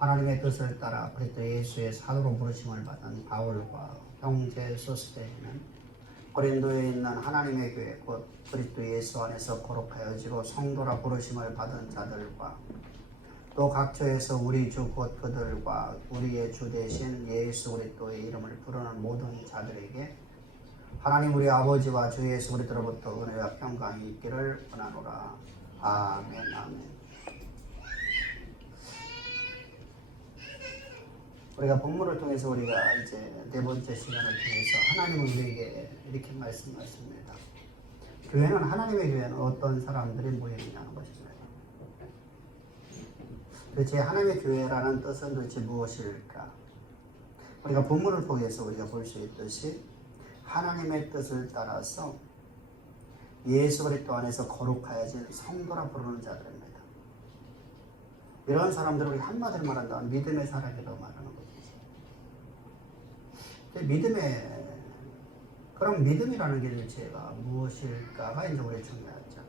하나님의 뜻을 따라 그리스도 예수의 사도로 부르심을 받은 바울과 형제 소스데는 고린도에 있는 하나님의 교회 곧 그리스도 예수 안에서 거룩하여지고 성도라 부르심을 받은 자들과 또 각처에서 우리 주 곧 그들과 우리의 주 대신 예수 그리스도의 이름을 부르는 모든 자들에게 하나님 우리 아버지와 주 예수 그리스도로부터 은혜와 평강이 있기를 원하노라. 아멘. 아멘. 우리가 본문을 통해서 우리가 이제 네 번째 시간을 통해서 하나님은 우리에게 이렇게 말씀하십니다. 교회는 하나님의 교회는 어떤 사람들이 모여 있냐는 것입니다. 도대체 하나님의 교회라는 뜻은 도대체 무엇일까? 우리가 본문을 통해서 우리가 볼 수 있듯이 하나님의 뜻을 따라서 예수 그리스도 안에서 거룩하여진 성도라 부르는 자들입니다. 이런 사람들을 우리 한마디로 말한다면 믿음의 사람이라고 말하는 거죠. 그럼 믿음이라는 게 도대체가 무엇일까가 이제 우리 중요하죠.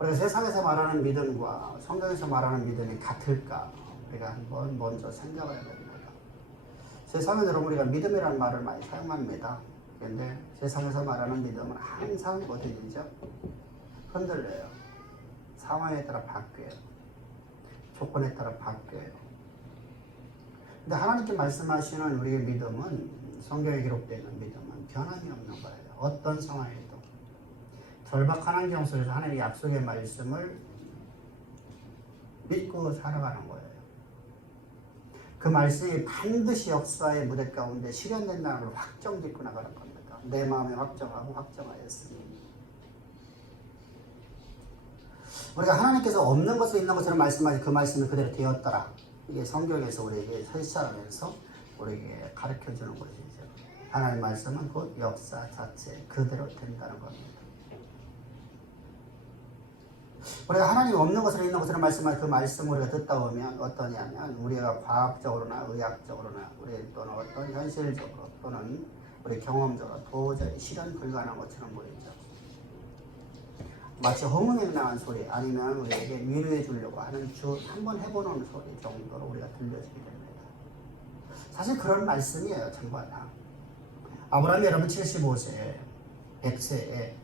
우리가 세상에서 말하는 믿음과 성경에서 말하는 믿음이 같을까? 우리가 한번 먼저 생각을 해야 됩니다. 세상은 여러분 우리가 믿음이라는 말을 많이 사용합니다. 그런데 세상에서 말하는 믿음은 항상 어떻게 되죠? 흔들려요. 상황에 따라 바뀌어요. 조건에 따라 바뀌어요. 근데 하나님께 말씀하시는 우리의 믿음은 성경에 기록되어 있는 믿음은 변함이 없는 거예요. 어떤 상황에도 절박한 환경 속에서 하나님의 약속의 말씀을 믿고 살아가는 거예요. 그 말씀이 반드시 역사의 무대 가운데 실현된다는 걸 확정 짓고 나가는 겁니다. 내 마음에 확정하고 확정하였으니 우리가 하나님께서 없는 것을 있는 것처럼 말씀하신 그 말씀이 그대로 되었더라. 이게 성경에서 우리에게 설치하면서 우리에게 가르쳐주는 것이죠. 하나님의 말씀은 곧 역사 자체 그대로 된다는 겁니다. 우리가 하나님 없는 것을 있는 것으로 말씀한 그 말씀을 우리가 듣다 보면 어떠냐면 우리가 과학적으로나 의학적으로나 우리 또는 어떤 현실적으로 또는 우리 경험적으로 도저히 실현 불가능한 것처럼 보이죠. 마치 허무맹랑한 소리 아니면 우리에게 위로해 주려고 하는 한번 해보는 소리 정도로 우리가 들려지게 됩니다. 사실 그런 말씀이에요. 전부 다. 아브라함이 여러분 75세 100세에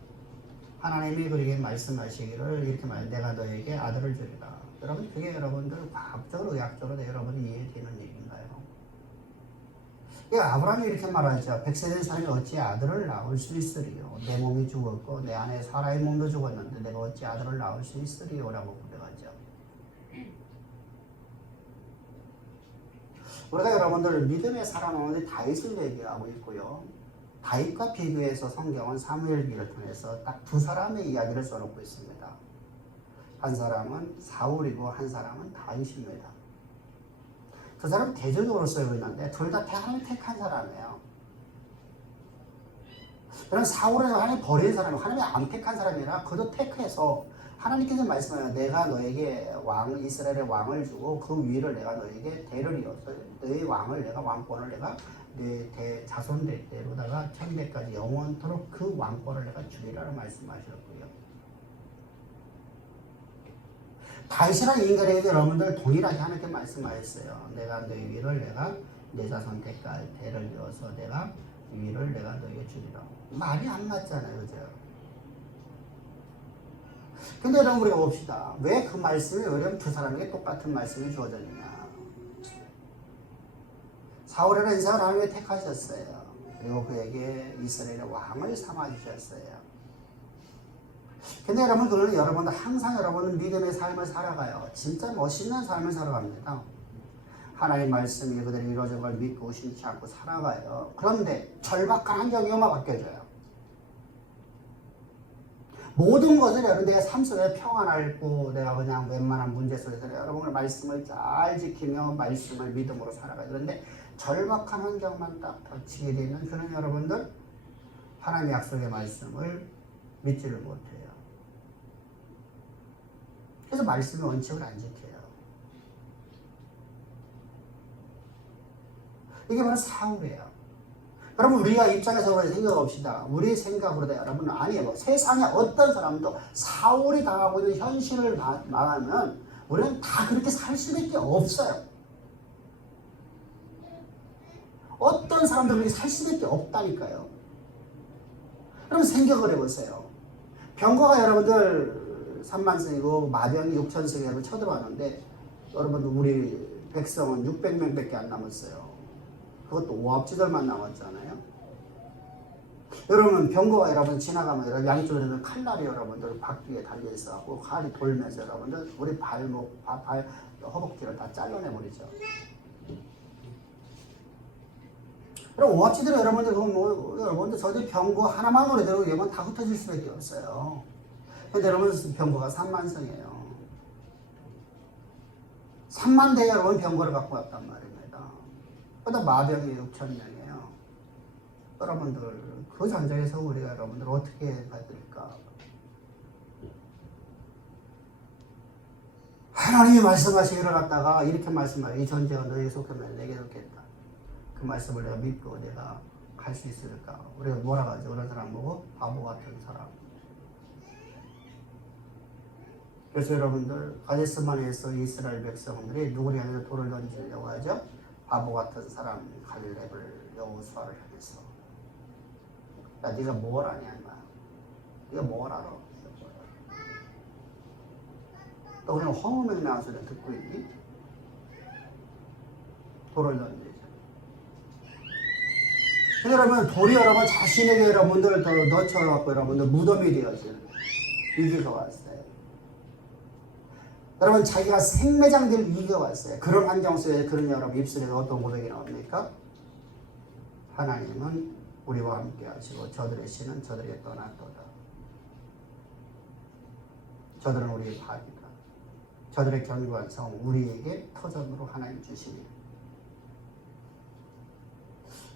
하나님이 그에게 말씀하시기를 이렇게 말 내가 너에게 아들을 주리라. 여러분 그게 여러분들 과학적으로 의학적으로 여러분이 이해되는 얘기인가요? 아브라함이 이렇게 말하죠. 100세 된 사람이 어찌 아들을 낳을 수 있으리요. 내 몸이 죽었고 내 안에 사라의 몸도 죽었는데 내가 어찌 아들을 낳을 수 있으리요 라고 고백하죠. 우리가 여러분들 믿음의 사람은 다윗을 얘기하고 있고요. 다윗과 비교해서 성경은 사무엘기를 통해서 딱 두 사람의 이야기를 써놓고 있습니다. 한 사람은 사울이고 한 사람은 다윗입니다. 두 사람은 대조적으로 쓰고 있는데 둘 다 하나님이 택한 사람이에요. 그럼 사울은 하나님이 버린 사람이고 하나님이 안 택한 사람이라 그도 택해서 하나님께서 말씀하여 내가 너에게 이스라엘의 왕을 주고 그 위를 내가 너에게 대를 이어서 너의 왕을 내가 왕권을 내가 내 자손대로다가 천대까지 영원토록 그 왕권을 내가 주리라는 말씀하셨고요. 다윗이라는 인간에게 여러분들 동일하게 하나님께 말씀하셨어요. 내가 너의 위를 내가 내 자손대까지 대를 이어서 내가 위를 내가 너에게 주리라. 말이 안 맞잖아요. 그죠? 근데 여러분 우리가 봅시다. 왜 그 말씀이 어려운 두 사람에게 똑같은 말씀이 주어졌느냐. 사울이라는 인상을 하나님이 택하셨어요. 그리고 그에게 이스라엘의 왕을 삼아주셨어요. 근데 여러분 그거는 여러분들 항상 여러분은 믿음의 삶을 살아가요. 진짜 멋있는 삶을 살아갑니다. 하나님의 말씀이 그대로 이루어진 걸 믿고 의심치 않고 살아가요. 그런데 절박한 환경이 오면 바뀌어져요. 모든 것을 여러분 내 삶 속에 평안하고 내가 그냥 웬만한 문제 속에서 여러분의 말씀을 잘 지키며 말씀을 믿음으로 살아가요. 그런데 절박한 환경만 딱 닥치게 되면 그는 여러분들 하나님의 약속의 말씀을 믿지를 못해요. 그래서 말씀의 원칙을 안 지켜요. 이게 바로 사울이에요. 여러분 우리가 입장에서 생각합시다. 우리 생각으로도 여러분 아니에요. 세상에 어떤 사람도 사울이 당하고 있는 현실을 말하면 우리는 다 그렇게 살 수밖에 없어요. 어떤 사람들은 그렇게 살 수밖에 없다니까요. 그럼 생각을 해보세요. 병거가 여러분들 3만성이고 마병이 6천성이라고 쳐들어왔는데 여러분들 우리 백성은 600명밖에 안 남았어요. 그것도 오합지졸만 남았잖아요. 여러분 병거가 여러분 지나가면 양쪽에는 칼날이 여러분들 바퀴에 달려있어갖고 칼이 돌면서 여러분들 우리 발목, 허벅지를 다 잘라내버리죠. 그럼 오합지졸 여러분들 여러분들 저들 병거 하나만 노래대로 얘만 다 흩어질 수밖에 없어요. 근데 여러분 병거가 3만성이에요. 3만 대의 여러분 병거를 갖고 왔단 말입니다. 그다음 마병이 6,000명이에요. 여러분들 그 전쟁에서 우리가 여러분들 어떻게 해드릴까? 하나님이 말씀하시기를 갖다가 이렇게 말씀하여 이 전쟁은 너에게 속하면 내게 속했다. 그 말씀을 내가 믿고 내가 갈 수 있을까? 우리가 뭐라 하죠? 그런 사람 보고 바보 같은 사람. 그래서 여러분들 가데스만에서 이스라엘 백성들이 누구를 향해서 돌을 던지려고 하죠? 바보 같은 사람 갈렙을 여호수아를 향해서 야 네가 뭘 아냐 인마. 네가 뭘 알아? 너 그냥 허무맹랑한 소리 듣고 있니? 돌을 던지죠. 여러분 돌이 여러분 자신에게 여러분들 더 넣쳐갖고 여러분들 무덤이 되어지는 위기가 왔어요. 여러분 자기가 생매장될 위기가 왔어요. 그런 환경 속에 그런 여러분 입술에서 어떤 고백이 나옵니까? 하나님은 우리와 함께 하시고 저들의 신은 저들에게 떠났도다. 저들은 우리의 밥이다. 저들의 견고한 성 우리에게 터전으로 하나님 주시니.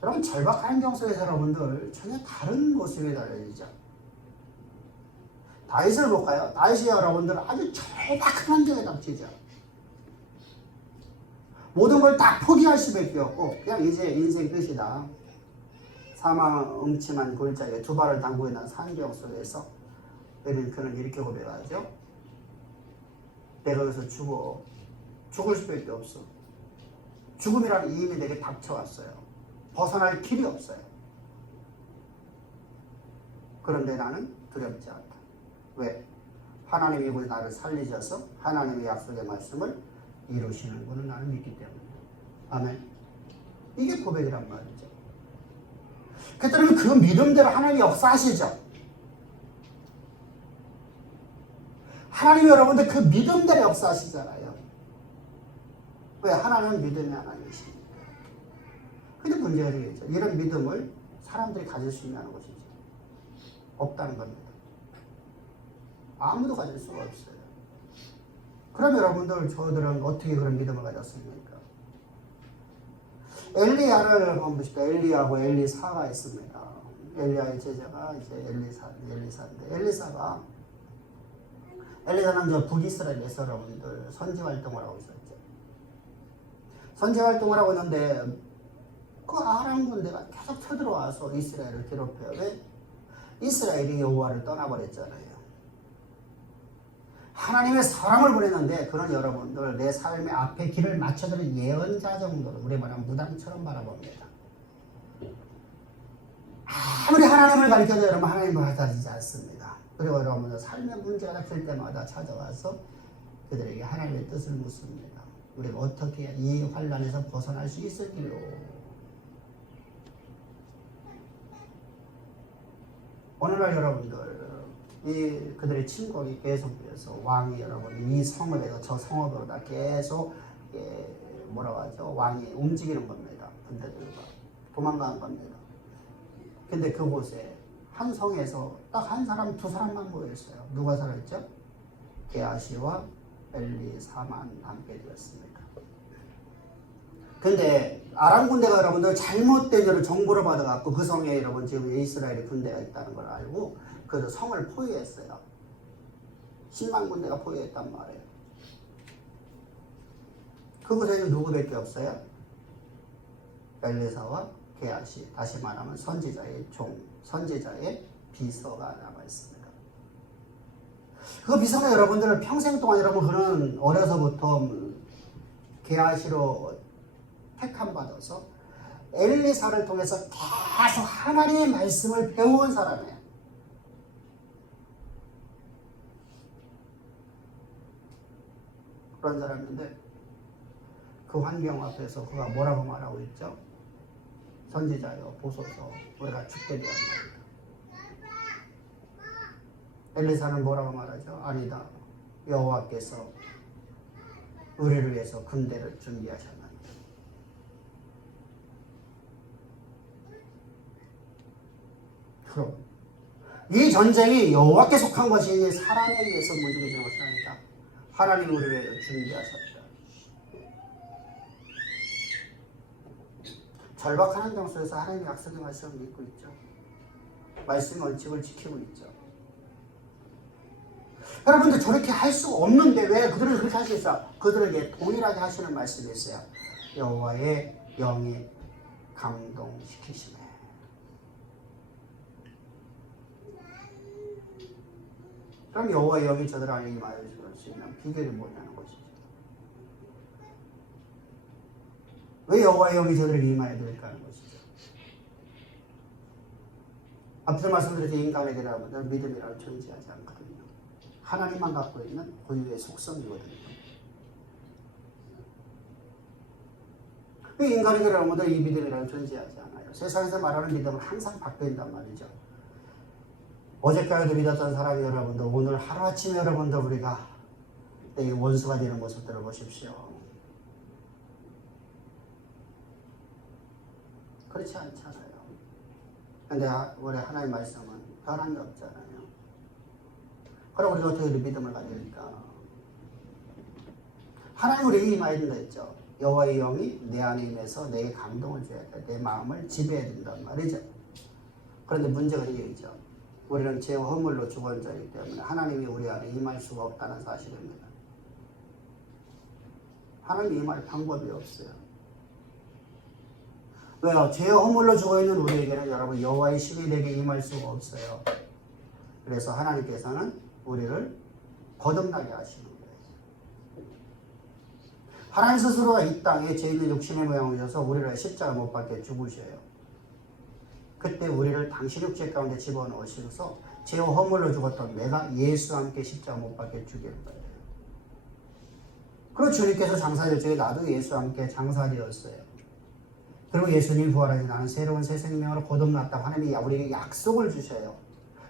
여러분 절박한 환경 속에서 여러분들 전혀 다른 모습이 달라지죠. 다윗을 볼까요? 다윗이 여러분들 아주 절박한 환경에 닥치죠. 모든 걸 다 포기할 수밖에 없고 그냥 이제 인생 끝이다. 사망 음침한 골짜기에 두 발을 담고 있는 산경 속에서 그는 이렇게 고백하죠. 내가 여기서 죽을 수밖에 없어. 죽음이라는 이임이 내게 닥쳐왔어요. 벗어날 길이 없어요. 그런데 나는 두렵지 않다. 왜? 하나님이 곧 나를 살리셔서 하나님의 약속의 말씀을 이루시는 분은 나는 믿기 때문에. 아멘. 이게 고백이란 말이죠. 그때는 그 믿음대로 하나님이 역사하시죠. 하나님이 여러분들 그 믿음대로 역사하시잖아요. 왜? 하나님은 믿음의 하나님이시니까. 근데 문제가 되겠죠. 이런 믿음을 사람들이 가질 수 있냐는 것이죠. 없다는 겁니다. 아무도 가질 수가 없어요. 그럼 여러분들 저들은 어떻게 그런 믿음을 가졌습니까? 엘리야를 한번 보십시오. 엘리야하고 엘리사가 있습니다. 엘리야의 제자가 이제 엘리사인데 엘리사는 저 북이스라엘에서 여러분들 선지 활동을 하고 있었죠. 선지 활동을 하고 있는데 그 아람 군대가 계속 쳐들어와서 이스라엘을 괴롭혀요. 왜? 이스라엘이 여호와를 떠나버렸잖아요. 하나님의 사랑을 보냈는데 그런 여러분들 내 삶의 앞에 길을 맞춰드는 예언자 정도로 우리 말하면 무당처럼 바라봅니다. 아무리 하나님을 가르쳐도 여러분 하나님을 받아들이지 않습니다. 그리고 여러분들 삶의 문제가 닥칠 때마다 찾아와서 그들에게 하나님의 뜻을 묻습니다. 우리가 어떻게 이 환난에서 벗어날 수 있을 길로. 오늘날 여러분들 그들의 침공이 계속돼서 왕이 여러분 이 성읍에서 저 성읍으로 다 계속 뭐라고 하죠? 왕이 움직이는 겁니다. 군대들과 도망가는 겁니다. 근데 그곳에 한 성에서 딱 한 사람, 두 사람만 모여있어요. 누가 살아있죠? 게하시와 엘리사만 함께 되었습니다. 근데 아람 군대가 여러분들 잘못된 정보를 받아갖고 그 성에 여러분 지금 이스라엘의 군대가 있다는 걸 알고 그 성을 포위했어요. 10만 군대가 포위했단 말이에요. 그곳에는 누구밖에 없어요? 엘리사와 게하시, 다시 말하면 선지자의 종, 선지자의 비서가 남아있습니다. 그거 비슷하게 여러분들은 평생 동안 여러분 그는 어려서부터 계하시로 택함 받아서 엘리사를 통해서 계속 하나님의 말씀을 배운 사람이에요. 그런 사람인데 그 환경 앞에서 그가 뭐라고 말하고 있죠? 선지자여 보소서 우리가 죽게 되었나이다. 엘리사는 뭐라고 말하죠? 아니다. 여호와께서 우리를 위해서 군대를 준비하셨나이다. 그럼 이 전쟁이 여호와께 속한 것이지 사람에 의해서 문제되는 것이 아니다. 하나님이 우리를 위해 준비하셨다. 절박한 환경 속에서 하나님의 약속의 말씀을 믿고 있죠. 말씀의 원칙을 지키고 있죠. 여러분들 저렇게 할 수 없는데 왜 그들은 그렇게 할 수 있어? 그들에게 동일하게 하시는 말씀이 있어요. 여호와의 영이 감동시키시네. 그럼 여호와의 영이 저들 안에 임하여 줄 수 있는 비결이 뭐냐는 것이죠. 왜 여호와의 영이 저들에게 임하여 될까 하는 것이죠. 앞서 말씀드렸듯이 인간에게는 믿음이라고 존재하지 않거든요. 하나님만 갖고 있는 고유의 속성이거든요. 왜 인간에게는 여러분들 이 믿음이라고 존재하지 않아요? 세상에서 말하는 믿음은 항상 바뀐단 말이죠. 어제까지도 믿었던 사람이 여러분들 오늘 하루아침에 여러분들 우리가 이 원수가 되는 모습들을 보십시오. 그렇지 않잖아요. 근데 우리 하나님의 말씀은 변함이 없잖아요. 그럼 우리가 어떻게 믿음을 가질까? 하나님 우리에게 임하여 된다 했죠. 여호와의 영이 내 안에 임해서 내게 감동을 줘야 돼. 내 마음을 지배해야 된단 말이죠. 그런데 문제가 이거죠. 우리는 죄와 허물로 죽은 자이기 때문에 하나님이 우리 안에 임할 수가 없다는 사실입니다. 하나님이 임할 방법이 없어요. 왜요? 죄와 허물로 죽어있는 우리에게는 여러분 여호와의 신이 내게 임할 수가 없어요. 그래서 하나님께서는 우리를 거듭나게 하시는 거예요. 하나님 스스로가 이 땅에 죄 있는 육신의 모양을 져서 우리를 십자가 못 박게 죽으셔요. 그때 우리를 당신 육체 가운데 집어넣으시면서 죄와 허물로 죽었던 내가 예수와 함께 십자가 못 박게 죽일 거예요. 그리고 주님께서 장사될 적에 나도 예수와 함께 장사되었어요. 그리고 예수님 부활하신 나는 새로운 새 생명으로 거듭났다고 하나님이 우리에게 약속을 주셔요.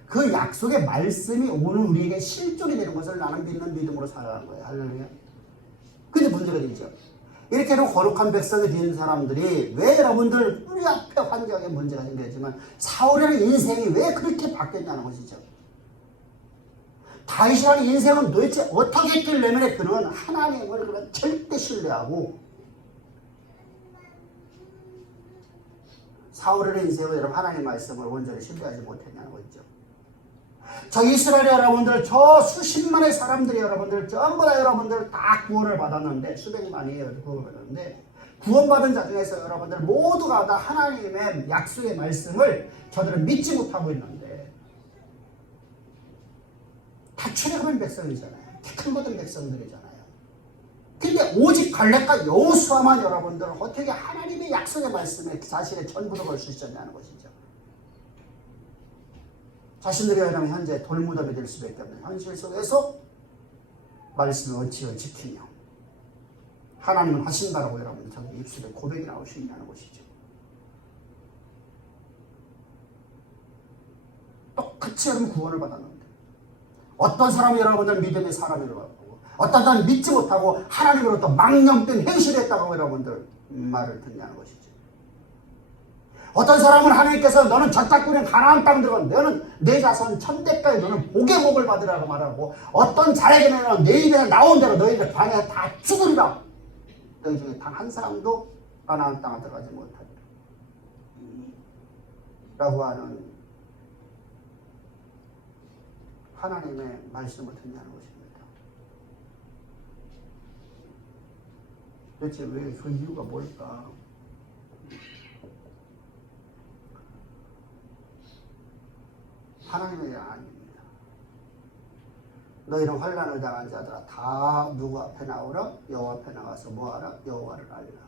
그 약속의 말씀이 오늘 우리에게 실존이 되는 것을 나는 믿는 믿음으로 살아가는 거예요. 할렐루야. 근데 문제가 되죠. 이렇게 거룩한 백성이 된 사람들이 왜 여러분들 우리 앞에 환경에 문제가 생겼지만 사울이라는 인생이 왜 그렇게 바뀌었냐는 것이죠. 다윗이라는 인생은 도대체 어떻게 했길래 그는 하나님을 그냥 절대 신뢰하고 사울이라는 인생은 여러분 하나님의 말씀을 온전히 신뢰하지 못했냐는 거죠. 저 이스라엘 여러분들 저 수십만의 사람들이 여러분들 전부 다 여러분들 다 구원을 받았는데 수백이 많이에요. 구원을 받았는데 구원받은 자 중에서 여러분들 모두가 다 하나님의 약속의 말씀을 저들은 믿지 못하고 있는데 다 출애굽한 백성이잖아요. 택한 모든 백성들이잖아요. 근데 오직 갈렙과 여호수아만 여러분들 어떻게 하나님의 약속의 말씀에 자신의 전부를 걸 수 있었냐는 것이죠. 자신들이 여러분 현재 돌무덤이 될 수밖에 없는 현실 속에서 말씀의 원칙을 지키며 하나님은 하신다라고 여러분 자기 입술에 고백이 나올 수 있냐는 것이죠. 똑같이 여러분 구원을 받았는데 어떤 사람이 여러분들 믿음의 사람이 되었고 어떤 사람이 믿지 못하고 하나님으로부터 망령된 행실을 했다고 여러분들 말을 듣냐는 것이죠. 어떤 사람은 하나님께서 너는 저 땅 가나안 땅 들어가 너는 내 자손 천대까지 너는 복의 복을 받으라고 말하고 어떤 자에게는 내 입에 나온 대로 너희들 방에 다 죽으리라. 너희 중에 단 한 사람도 가나안 땅에 들어가지 못하리라. 라고 하는 하나님의 말씀을 듣냐는 것입니다. 도대체 왜 그 이유가 뭘까? 하나님의 일 아닙니다. 너희는 환난을 당한 자들아 다 누구 앞에 나오라? 여호와 앞에 나가서 뭐하라? 여호와를 알라.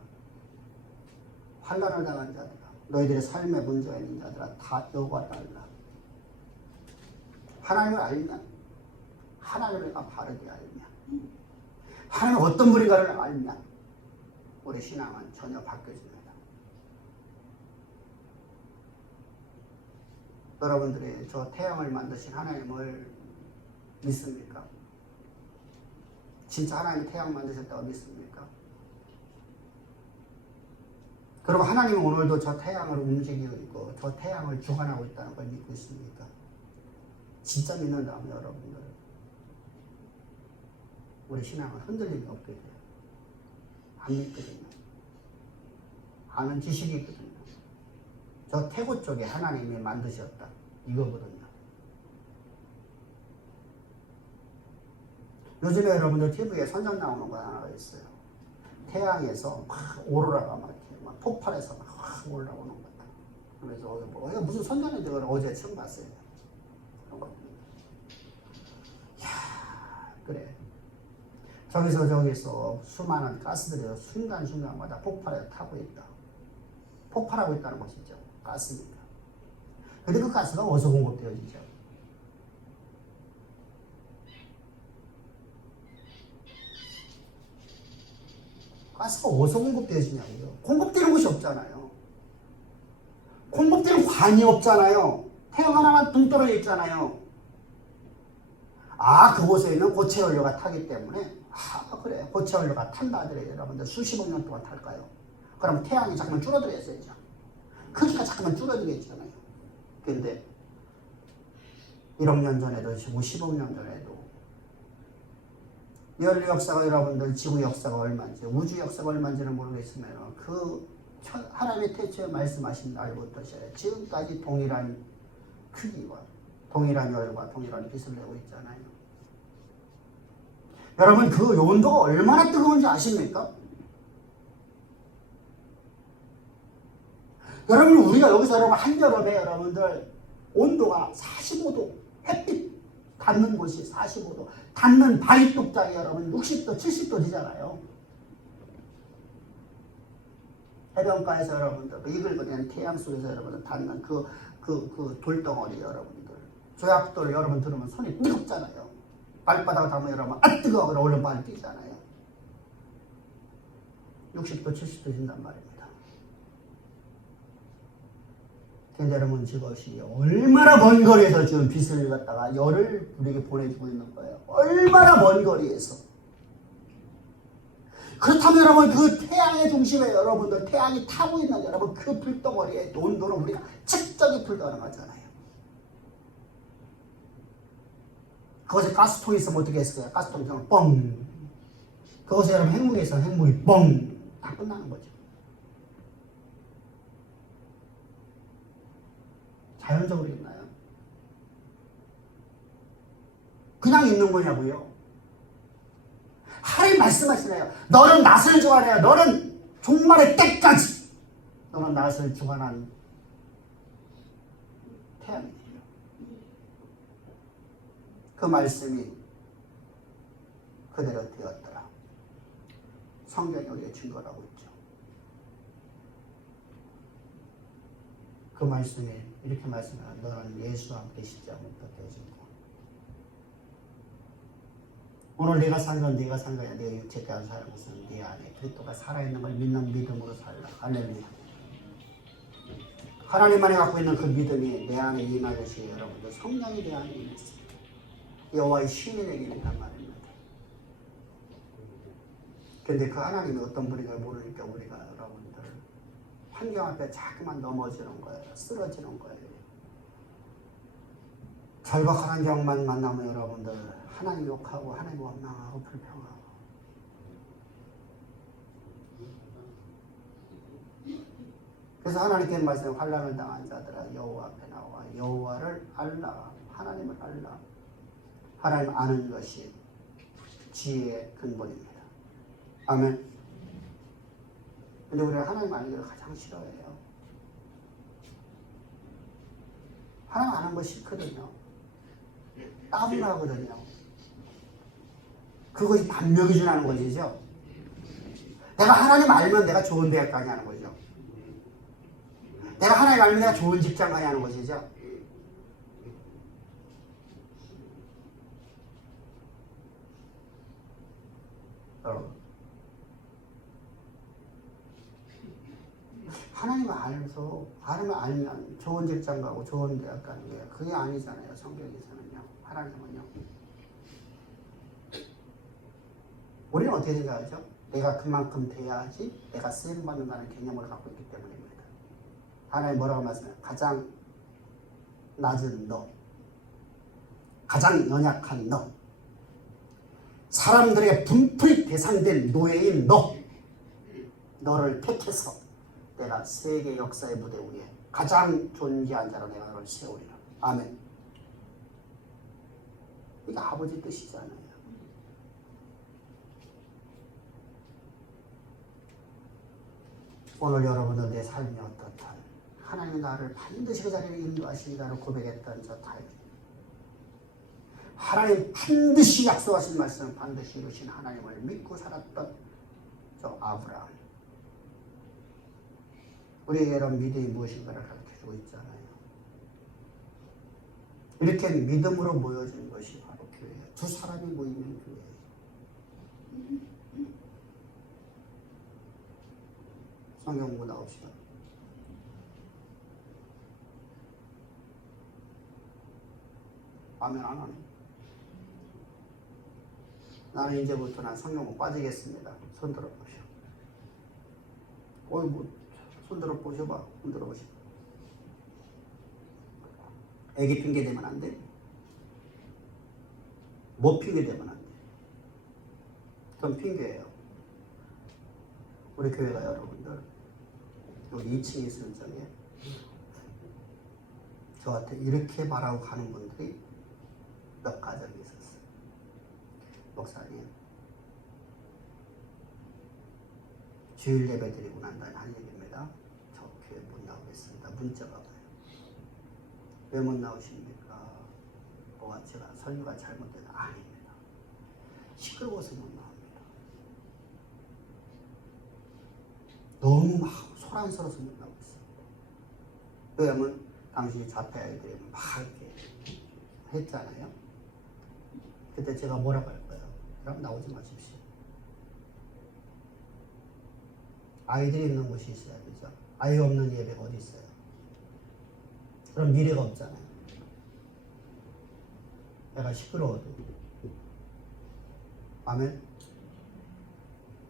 환난을 당한 자들아, 너희들의 삶의 문제가 있는 자들아 다 여호와를 알라. 하나님을 알면, 하나님을 내가 바르게 알면, 하나님은 어떤 분인가를 알면 우리 신앙은 전혀 바뀌어집니다. 여러분들이 저 태양을 만드신 하나님을 믿습니까? 진짜 하나님이 태양 만드셨다고 믿습니까? 그리고 하나님은 오늘도 저 태양을 움직이고 있고 저 태양을 주관하고 있다는 걸 믿고 있습니까? 진짜 믿는다면 여러분들 우리 신앙은 흔들림이 없게 돼요. 안 믿거든요. 아는 지식이 있거든요. 저 태고 쪽에 하나님이 만드셨다 이거거든요. 요즘에 여러분들 TV에 선전 나오는 거 하나가 있어요. 태양에서 막 오로라가 막 이렇게 막 폭발해서 막 올라오는 거다. 그래서 무슨 선전인지 어제 처음 봤어요. 그런 거. 야, 그래. 저기서 수많은 가스들이 순간순간마다 폭발해 타고 있다. 폭발하고 있다는 것이죠. 가스입니다. 근데 그 가스가 어디서 공급되어지죠? 가스가 어디서 공급되어지냐고요? 공급되는 곳이 없잖아요. 공급되는 관이 없잖아요. 태양 하나만 둥 떨어져 있잖아요. 아, 그곳에 있는 고체 연료가 타기 때문에 그래, 고체 연료가 탄다 하더라도 여러분들 수십억 년 동안 탈까요? 그럼 태양이 잠깐만 줄어들어야죠. 크기가 잠깐만 줄어들겠잖아요. 근데 1억 년 전에도 50억 년 전에도 연료 역사가 여러분들 지구 역사가 얼마인지 우주 역사가 얼마인지는 모르겠으면 그 하나님의 태초에 말씀하신 날부터 지금까지 동일한 크기와 동일한 열과 동일한 빛을 내고 있잖아요. 여러분 그 온도가 얼마나 뜨거운지 아십니까? 여러분 우리가 여기서 여러분 한여름에 여러분들 온도가 45도 햇빛 닿는 곳이 45도 닿는 바위뚝장이 여러분 60도 70도 되잖아요. 해변가에서 여러분들 이글거리는 태양 속에서 여러분들 닿는 그 돌덩어리 여러분들 조약돌 여러분 들으면 손이 뜨겁잖아요. 발바닥 닿으면 여러분 뜨거워 얼른 발이 뛰잖아요. 60도 70도 된단 말입니다. 근데 여러분 그것이 얼마나 먼 거리에서 지금 빛을 갖다가 열을 우리에게 보내주고 있는 거예요. 얼마나 먼 거리에서. 그렇다면 여러분 그 태양의 중심에 여러분들 태양이 타고 있는 여러분 그 불덩어리의 온도는 우리가 측정이 불가능하잖아요. 그것에 가스통이 있으면 어떻게 했을까요? 가스통이 있으면 뻥. 그것에 여러분 핵무기 있으면 핵무기 뻥. 다 끝나는 거죠. 자연적으로 있나요? 그냥 있는 거냐고요? 하나님 말씀하시네요. 너는 낫을 주관해요. 너는 종말의 때까지 너는 낫을 주관한 태양이에요. 그 말씀이 그대로 되었더라. 성경이 여기에 증거라고 있죠. 그 말씀이 이렇게 말씀해요. 너는 예수와 함께 십자가부터 되어진다. 오늘 내가 산 건 네가 산 거야. 내 육체 대한 사는 것은 네 안에 그리스도가 살아있는 걸 믿는 믿음으로 살라. 할렐루야. 하나님만이 갖고 있는 그 믿음이 내 안에 임할 것이 여러분들 성령이 내 안에 임했습니다. 여호와의 신이 되게 된단 말입니다. 그런데 그 하나님이 어떤 분인가 모르니까 우리가 여러분들 환경 앞에 자꾸만 넘어지는 거예요. 쓰러지는 거예요. 절박한 경만 만나면 여러분들 하나님 욕하고 하나님 원망하고 불평하고 그래서 하나님께서 말씀 환난을 당한 자들아 여호와 앞에 나와 여호와를 알라. 하나님을 알라. 하나님 아는 것이 지혜의 근본입니다. 아멘. 근데 우리가 하나님 아는 걸 가장 싫어해요. 하나님 아는 거 싫거든요. 따분하거든요. 그것이 반명 기준하는 것이죠. 내가 하나님 알면 내가 좋은 대학 가냐 하는 거죠. 내가 하나님 알면 내가 좋은 직장 가냐 하는 것이죠. 여러분, 하나님을 알면 좋은 직장 가고 좋은 대학 가는 게 그게 아니잖아요. 성경에서는요. 하나님은요. 우리는 어떻게 생각하죠? 내가 그만큼 돼야지 내가 쓰임받는다는 개념을 갖고 있기 때문입니다. 하나님 뭐라고 말씀해요? 가장 낮은 너, 가장 연약한 너, 사람들에게 분풀이 대상된 노예인 너를 택해서 내가 세계 역사의 무대 위에 가장 존귀한 자로 내가 너를 세우리라. 아멘. 이게 아버지 뜻이잖아요. 오늘 여러분들 내 삶이 어떻든 하나님이 나를 반드시 그 자리에 인도하신다고 고백했던 저 타임, 하나님 반드시 약속하신 말씀을 반드시 이루신 하나님을 믿고 살았던 저 아브라함, 우리에게 이런 믿음이 무엇인가를 가르쳐주고 있잖아요. 이렇게 믿음으로 모여진 것이 바로 교회예요. 두 사람이 모이는 교회예요. 성경 공부 나옵시다. 아멘 안 하네. 나는 이제부터 난 성경 공부 빠지겠습니다. 손 들어보시오. 손 들어보셔봐. 손 들어보시오. 애기 핑계 대면 안 돼. 뭐 핑계 대면 안 돼. 그건 핑계예요. 우리 교회가 여러분들 여기 2층에 있는 쪽에 저한테 이렇게 말하고 가는 분들이 몇 가정이 있었어요. 목사님, 주일 예배 드리고 난 다음에 한 얘기입니다. 저 교회 못 나오겠습니다. 문자가 와요. 왜 못 나오십니까? 뭐가 제가 설교가 잘못돼서 아닙니다. 시끄러워서 못 나옵니다. 너무 막 소란스러워서 못 나오고 있어요. 왜냐면 당시 자폐 아이들이 막 이렇게 했잖아요. 그때 제가 뭐라고 할 거예요? 그럼 나오지 마십시오. 아이들이 있는 곳이 있어야 되죠. 아이 없는 예배가 어디 있어요? 그럼 미래가 없잖아요. 내가 시끄러워도. 아멘.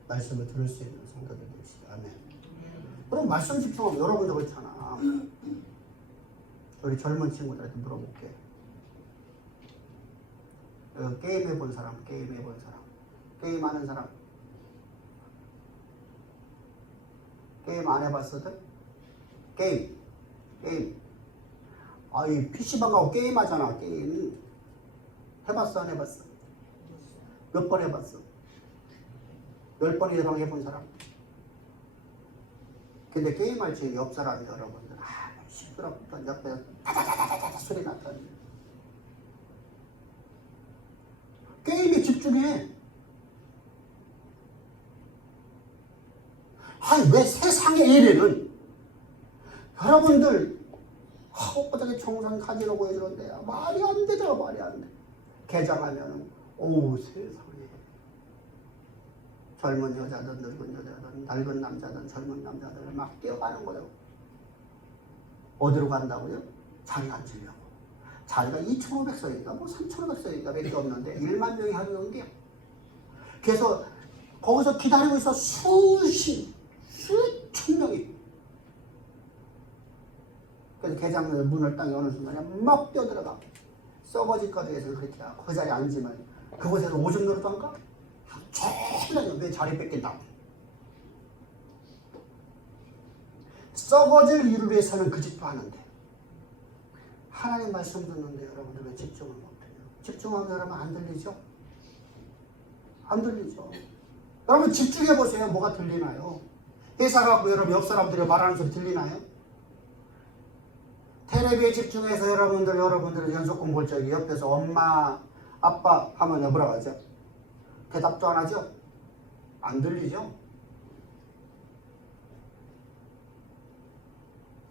말씀을 들을 수 있는 성도들 되시죠. 아멘. 그럼 말씀 집중하면 여러분도 그렇잖아. 우리 젊은 친구들한테 물어볼게. 게임 해본 사람, 게임 해본 사람, 게임 하는 사람, 게임 안 해봤어들? 게임. 이 PC방 가고 게임 하잖아. 게임 해봤어 안 해봤어? 몇 번 해봤어? 10번 이상 해본 사람? 근데 게임할 때 옆 사람이 여러분들 시끄럽던 옆에 다다다다다다 소리 났더니 게임에 집중해. 아니 왜 세상의 예례는 여러분들 헛바닥에 청산 가지러 보이는데 말이 안 되죠. 말이 안 돼. 개장하면은 세상에 젊은 여자든 늙은 여자든 늙은 남자든 젊은 남자든 막 뛰어가는 거예요. 어디로 간다고요? 자리 앉으려고. 자리가 2,500석인가 뭐 3,500석인가 밖에 없는데 1만 명이 하는 게. 그래서 거기서 기다리고 있어 수천 명이. 그래서 개장 문을 딱 여는 순간에 막 뛰어들어가. 서버지까지에서 그렇게 하고 그 자리에 앉으면 그곳에서 오줌 노릇도 안 가? 최근에 왜 자리 뺏긴다고. 썩어질 일을 위해서는 그 짓도 하는데 하나님 말씀 듣는데 여러분들 왜 집중을 못해요? 집중하면 여러분 안 들리죠? 안 들리죠? 여러분 집중해보세요. 뭐가 들리나요? 회사 가고 여러분 옆 사람들이 말하는 소리 들리나요? 텔레비에 집중해서 여러분들은 연속공 볼 적에 옆에서 엄마 아빠 하면 뭐라고 하죠? 대답도 안 하죠? 안 들리죠?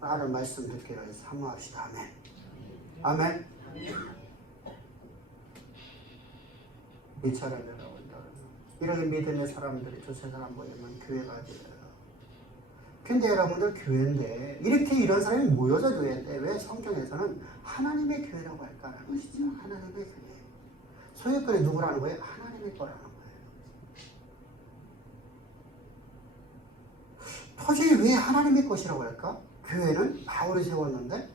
하는 말씀 듣기로 해서 사모합시다. 아멘. 아멘. 이처럼 여러분들 이렇게 믿음의 사람들이 두세 사람 모이면 교회가 돼요. 근데 여러분들 교회인데 이렇게 이런 사람이 모여서 교회인데 왜 성경에서는 하나님의 교회라고 할까라는 것이죠. 하나님의 교회. 소유권이 누구라는 거예요? 하나님의 거라는 거예요. 도저히 왜 하나님의 것이라고 할까? 교회는 바울이 세웠는데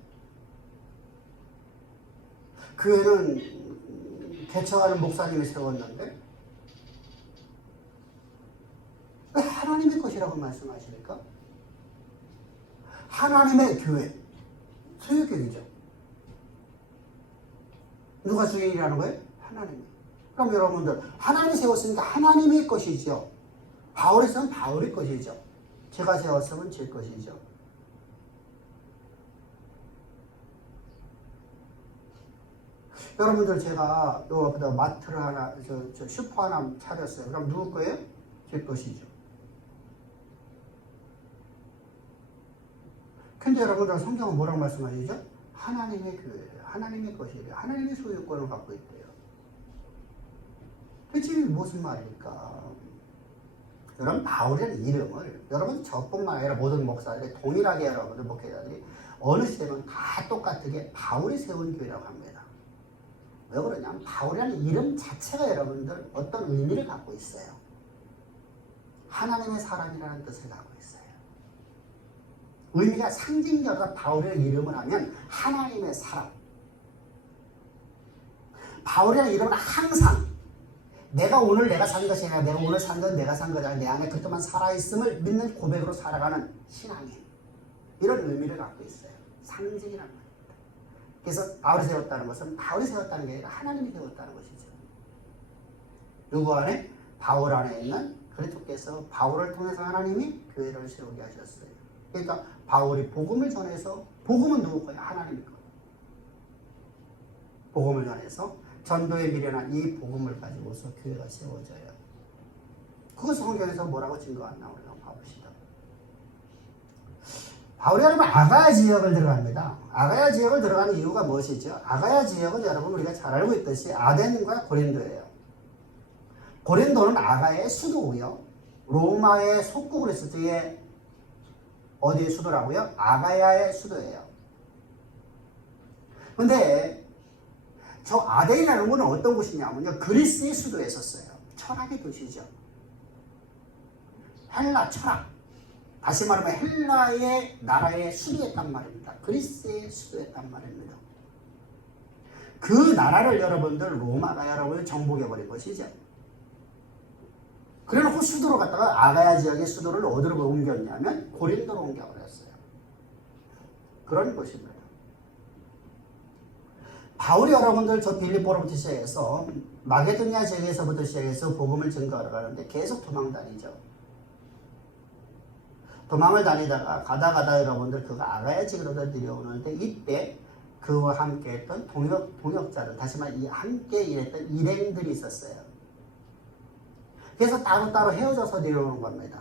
교회는 개척하는 목사님이 세웠는데 왜 하나님의 것이라고 말씀하십니까? 하나님의 교회, 소유격이죠. 누가 주인이라는 거예요? 하나님. 그럼 여러분들 하나님이 세웠으니까 하나님의 것이죠. 바울이 세운 바울의 것이죠. 제가 세웠으면 제 것이죠. 여러분들 제가 요 마트를 하나, 저 슈퍼 하나 차렸어요. 그럼 누구 거예요? 제 것이죠. 근데 여러분들 성경은 뭐라고 말씀하시죠? 하나님의 교회예요. 하나님의 것이에요. 하나님의 소유권을 갖고 있대요. 대체 무슨 말일까? 여러분 바울이라는 이름을 여러분 저뿐만 아니라 모든 목사들이 동일하게 여러분들 목회자들이 어느 시대는 다 똑같게 바울이 세운 교회라고 합니다. 왜 그러냐면 바울이라는 이름 자체가 여러분들 어떤 의미를 갖고 있어요. 하나님의 사람이라는 뜻을 갖고 있어요. 의미가 상징적으로 바울이라는 이름을 하면 하나님의 사람. 바울이라는 이름은 항상 내가 오늘 내가 산 것이 아니라 내가 오늘 산 건 내가 산 거다. 내 안에 그동안 살아있음을 믿는 고백으로 살아가는 신앙인. 이런 의미를 갖고 있어요. 상징이라는 말입니다. 그래서 바울이 세웠다는 것은 바울이 세웠다는 게 아니라 하나님이 세웠다는 것이죠. 누구 안에? 바울 안에 있는 그리스도께서 바울을 통해서 하나님이 교회를 세우게 하셨어요. 그러니까 바울이 복음을 전해서 복음은 누구 거예요? 하나님 거예요. 복음을 전해서 전도에 미련한 이 복음을 가지고서 교회가 세워져요. 그것을 성경에서 뭐라고 증거 안 나오는가 봐봅시다. 바울이 여러분 아가야 지역을 들어갑니다. 아가야 지역을 들어가는 이유가 무엇이죠? 아가야 지역은 여러분 우리가 잘 알고 있듯이 아덴과 고린도예요. 고린도는 아가야의 수도고요. 로마의 속국을 했을 때에 어디의 수도라고요? 아가야의 수도예요. 근데 저 아덴이라는 곳은 어떤 곳이냐면요. 그리스의 수도에 있었어요. 철학의 도시죠. 헬라 철학. 다시 말하면 헬라의 나라의 수도였단 말입니다. 그리스의 수도였단 말입니다. 그 나라를 여러분들 로마가 여러분을 정복해버린 것이죠. 그래놓고 수도로 갔다가 아가야 지역의 수도를 어디로 옮겼냐면 고린도로 옮겨버렸어요. 그런 곳입니다. 바울이 여러분들 저 빌립보로부터 시작해서 마게도니아 지역에서부터 시작해서 복음을 증거하러 가는데 계속 도망다니죠. 도망을 다니다가 가다 여러분들 그가 아가야 지역으로 내려오는데 이때 그와 함께 했던 동역자들, 다시 말해 이 함께 일했던 일행들이 있었어요. 그래서 따로따로 헤어져서 내려오는 겁니다.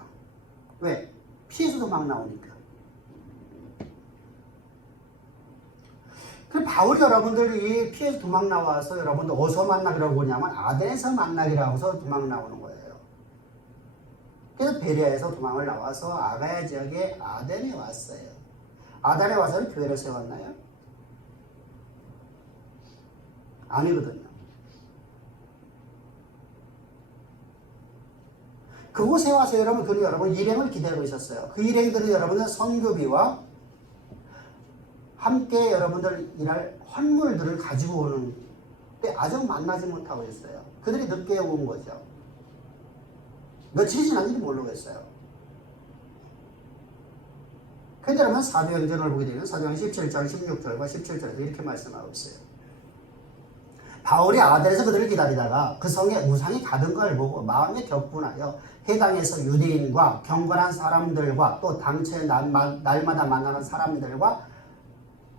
왜? 피해서 도망 나오니까. 그 바울이 여러분들이 피해서 도망 나와서 여러분들 어디서 만나기라고 하냐면 아덴에서 만나기라고 해서 도망 나오는 거예요. 그래서 베레아에서 도망을 나와서 아가야 지역의 아덴에 왔어요. 아덴에 와서는 교회를 세웠나요? 아니거든요. 그곳에 와서 여러분 일행을 기다리고 있었어요. 그 일행들은 여러분들 선교비와 함께 여러분들 일할 환물들을 가지고 오는데 아직 만나지 못하고 있어요. 그들이 늦게 온 거죠. 며칠이 지났는지 모르겠어요. 그런데 여러분 사도행전을 보게 되면 사도행전 17장 16절과 17절에서 이렇게 말씀하고 있어요. 바울이 아덴에서 그들을 기다리다가 그 성에 우상이 가든 걸 보고 마음에 격분하여 해당에서 유대인과 경건한 사람들과 또 당초에 날마다 만나는 사람들과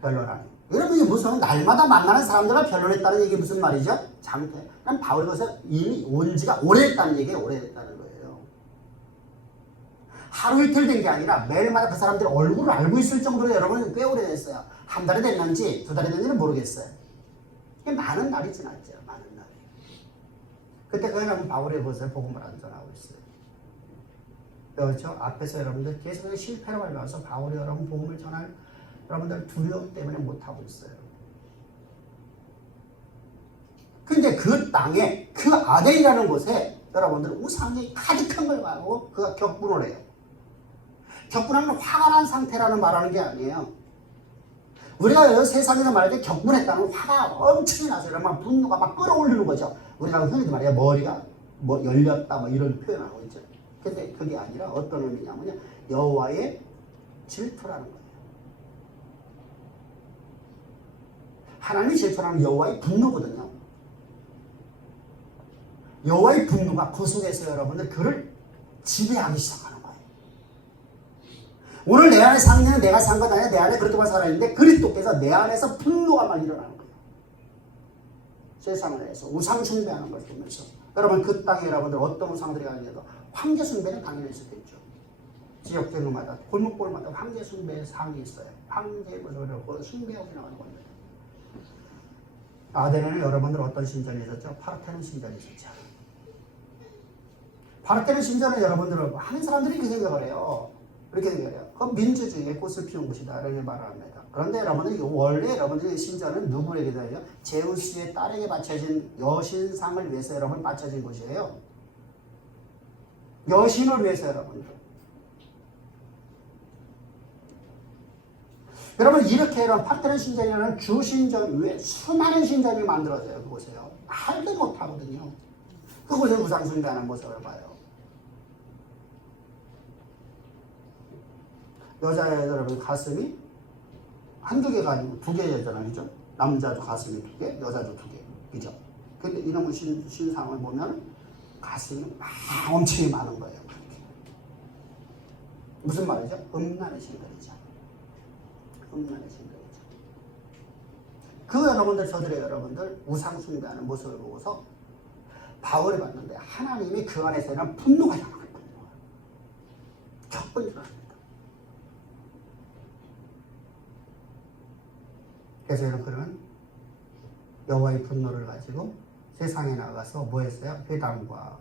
변론하니 여러분 이게 무슨 날마다 만나는 사람들과 변론했다는 얘기 무슨 말이죠? 장태. 그럼 바울이 것은 이미 온 지가 오래됐다는 얘기예요. 오래됐다는 거예요. 하루 이틀 된 게 아니라 매일마다 그 사람들의 얼굴을 알고 있을 정도로 여러분은 꽤 오래됐어요. 한 달이 됐는지 두 달이 됐는지는 모르겠어요. 이게 많은 날이 지났죠. 많은 날이. 그때 그 여러분 바울의 것을 복음을 안 전하고 있어요. 그렇죠? 앞에서 여러분들 계속 실패로 밟아서 바울이 여러분 복음을 전할 여러분들 두려움 때문에 못하고 있어요. 근데 그 땅에 그 아덴이라는 곳에 여러분들 우상이 가득한 걸 말하고 그가 격분을 해요. 격분하면 화가 난 상태라는 말하는 게 아니에요. 우리가 세상에서 말할 때 격분했다는 화가 엄청 나서 막 분노가 막 끌어올리는 거죠. 우리가 흔히도 말해요. 머리가 뭐 열렸다 뭐 이런 표현을 하고 있죠. 근데 그게 아니라 어떤 의미냐면요. 여호와의 질투라는 거예요. 하나님이 질투하는 여호와의 분노거든요. 여호와의 분노가 그 속에서 여러분들 그를 지배하기 시작하는 거예요. 오늘 내 안에 상년은 내가 산 것 아니라 내 안에 그리스도가 살아있는데 그리스도께서 내 안에서 분노가 막 일어나는 거예요. 세상을 해서 우상 숭배하는 걸 보면서 여러분 그 땅에 여러분들 어떤 우상들이 가는지도 황제 숭배는 당연히 있을 수 있죠. 지역적마다 골목골마다 황제 숭배의 상이 있어요. 황제 뭐 숭배하고 나가는 겁니다. 아덴에는 여러분들 어떤 신전이 있었죠? 파르테논 신전이 있었죠. 파르테논 신전은 여러분들 하는 사람들이 그 생각을 해요. 그렇게 생각해요. 그 민주주의의 꽃을 피운 곳이다 이렇게 말을 합니다. 그런데 여러분들 원래 여러분들의 신전은 누구에게 되죠? 제우스의 딸에게 바쳐진 여신상을 위해서 여러분 바쳐진 곳이에요. 여신을 위해서 여러분들. 여러분 이렇게 이런 파르테논 신전이라는 주신전 위에 수많은 신전이 만들어져요. 그곳에요. 말도 못하거든요. 그곳에 우상 숭배하는 모습을 봐요. 여자의 여러분 가슴이 한두 개가 아니고 두 개잖아요. 그죠? 남자도 가슴이 두 개, 여자도 두 개. 그죠? 근데 이놈의 신상을 보면 가슴이 막 엄청 많은 거예요. 무슨 말이죠? 음란의 신들이죠. 음란의 신들이죠. 그 여러분들 저들의 여러분들 우상 숭배하는 모습을 보고서 바울이 봤는데 하나님이 그 안에서는 분노가 일어나는 거예요. 격분이 일어납니다. 그래서 여러분은 여호와의 분노를 가지고 세상에 나가서 뭐 했어요? 회당과